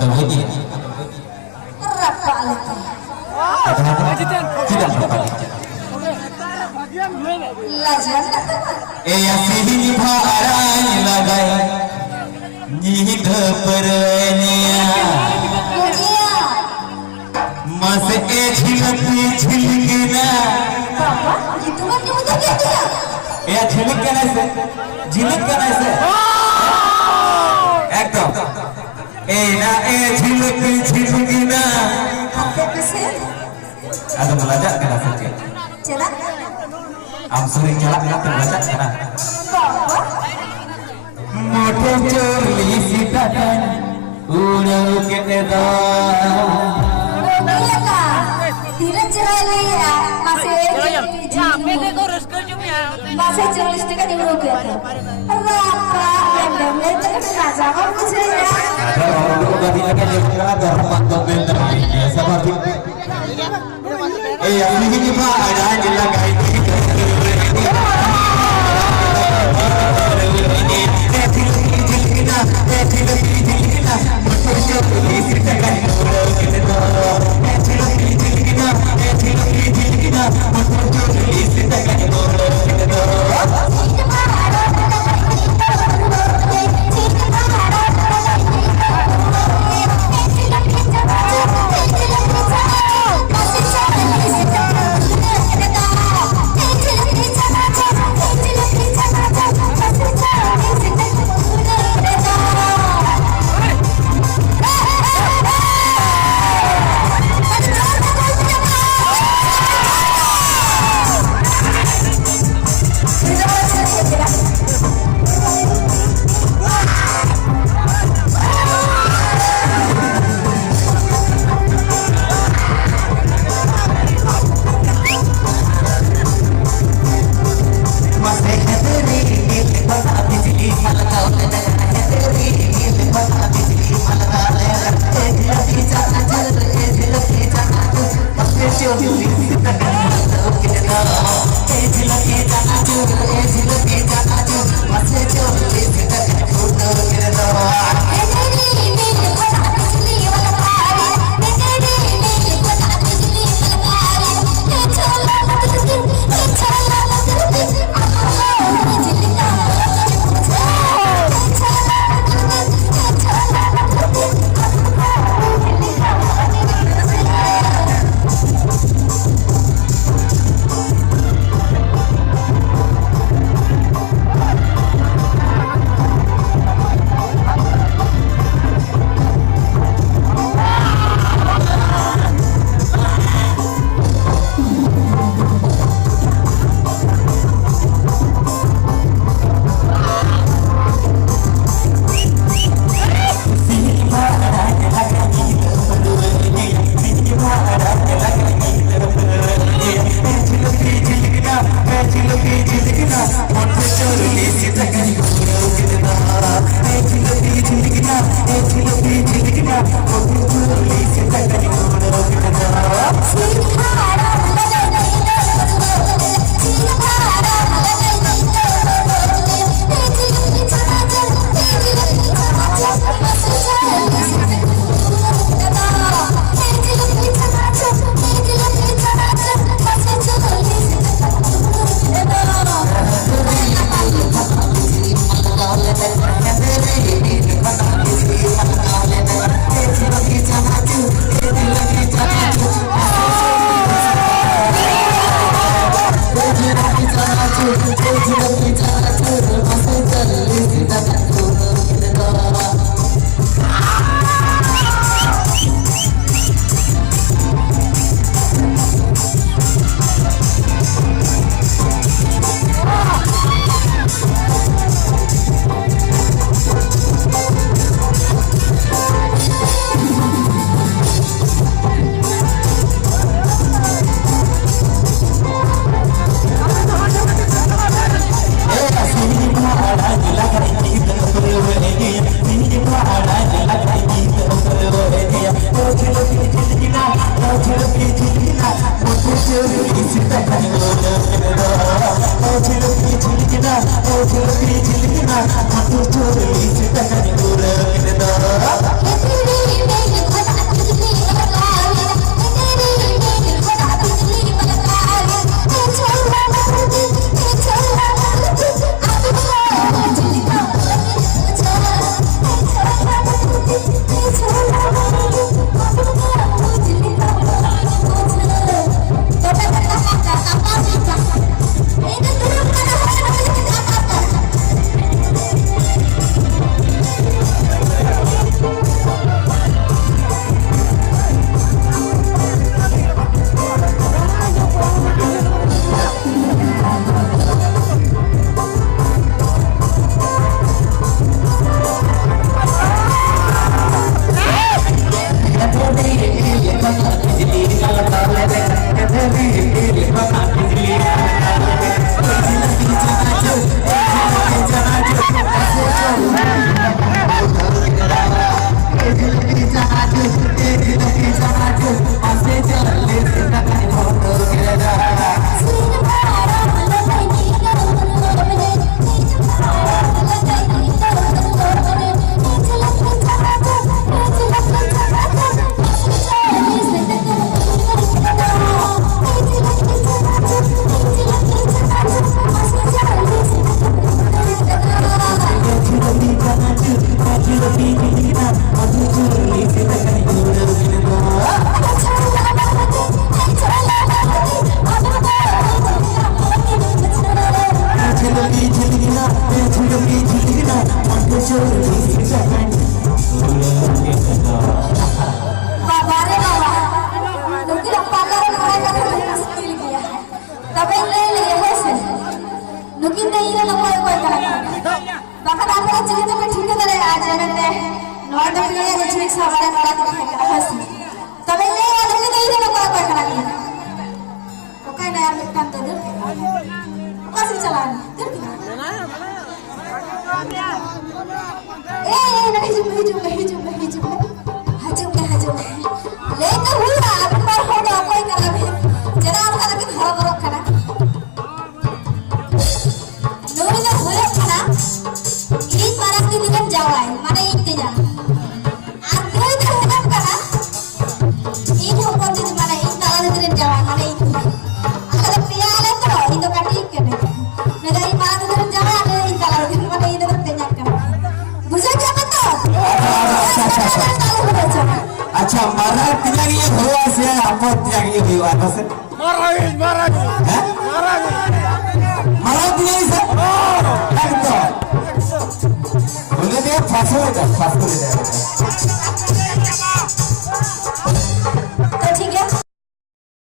Ada lagi. Berapa lagi? Ada lagi. Tidak berapa lagi. Lajan. Sini bharan lagai Nihid perniya Mas झिलकना बाबा ये तुम्हारे मुझे क्या दिया? झिलकना से एकदम झिलकना कैसे? ada belajar kena saja चला am sering jalan kan belajar kena Baba motor curi sitakan udah kita iya kak tidak cerai ya masih masih jelas dekat di Uruguay berapa benda-benda kan nggak sama musuh ya ada orang udah diakan yang ada empat benda sabar ini pak ada jelas kayak not dubbing या कुछ mix हमारा करा दिखा बस तब ले आदमी ने कहीं ना कोई करा दिया ओके ना यार मिक्स करते दे कैसे चला ए नहीं जुम हजूम ले तो हुआ अब पर हो तो कोई करा भी जरा आप करा के घर पर रखना नूरी ने हुए खाना ईद बारात के दिन जावाई माने ईद ते जाना আর দুই দিন হলাম কারা ईद हो पड़ती थी माने ईद ताला दिन जावाई माने ईद अगर पियाले तो ईद काटी केने मेरा ई बारात दिन जावा और ईद ताला दिन माने ईद करते ना कर बुझे क्या बता अच्छा मारा तिलक ये हुआ से हम तिलक ये हुआ बस मारा हैं मारा दिया इसे एकदम बोले दे फांसो दे